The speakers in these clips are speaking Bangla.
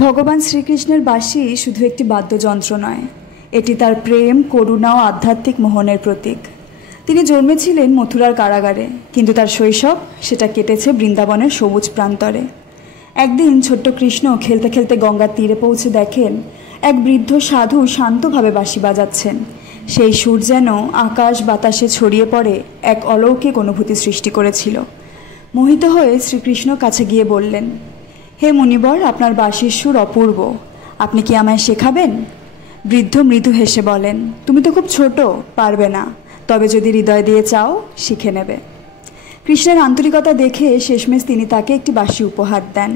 ভগবান শ্রীকৃষ্ণের বাঁশি শুধু একটি বাদ্যযন্ত্র নয়, এটি তার প্রেম, করুণা ও আধ্যাত্মিক মোহনের প্রতীক। তিনি জন্মেছিলেন মথুরার কারাগারে, কিন্তু তার শৈশব সেটা কেটেছে বৃন্দাবনের সবুজ প্রান্তরে। একদিন ছোট্ট কৃষ্ণ খেলতে খেলতে গঙ্গার তীরে পৌঁছে দেখেন এক বৃদ্ধ সাধু শান্তভাবে বাঁশি বাজাচ্ছেন। সেই সুর যেন আকাশ বাতাসে ছড়িয়ে পড়ে এক অলৌকিক অনুভূতি সৃষ্টি করেছিল। মোহিত হয়ে শ্রীকৃষ্ণ কাছে গিয়ে বললেন, হে মুনিবর, আপনার বাঁশির সুর অপূর্ব, আপনি কি আমায় শেখাবেন? বৃদ্ধ মৃদু হেসে বলেন, তুমি তো খুব ছোট, পারবে না, তবে যদি হৃদয় দিয়ে চাও শিখে নেবে। কৃষ্ণের আন্তরিকতা দেখে শেষমেশ তিনি তাকে একটি বাঁশি উপহার দেন।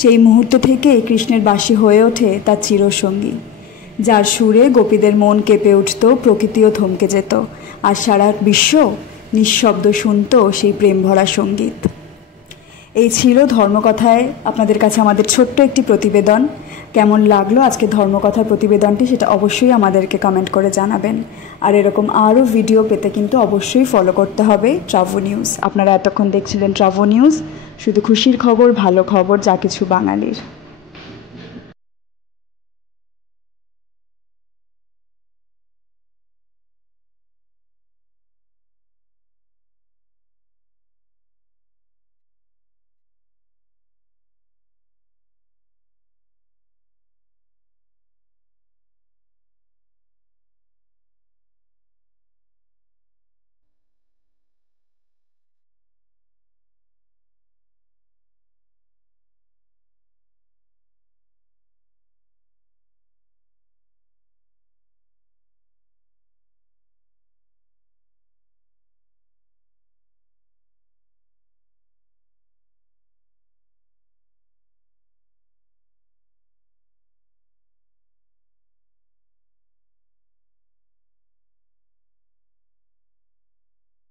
সেই মুহূর্ত থেকে কৃষ্ণের বাঁশি হয়ে ওঠে তার চিরসঙ্গী, যার সুরে গোপীদের মন কেঁপে উঠত, প্রকৃতিও থমকে যেত, আর সারা বিশ্ব নিঃশব্দ শুনত সেই প্রেম ভরা সঙ্গীত। এই ছিল ধর্মকথায় আপনাদের কাছে আমাদের ছোট্ট একটি প্রতিবেদন। কেমন লাগলো আজকে ধর্মকথার প্রতিবেদনটি সেটা অবশ্যই আমাদেরকে কমেন্ট করে জানাবেন। আর এরকম আরও ভিডিও পেতে কিন্তু অবশ্যই ফলো করতে হবে ট্রাভো নিউজ। আপনারা এতক্ষণ দেখছিলেন ট্রাভো নিউজ, শুধু খুশির খবর, ভালো খবর, যা কিছু বাঙালির।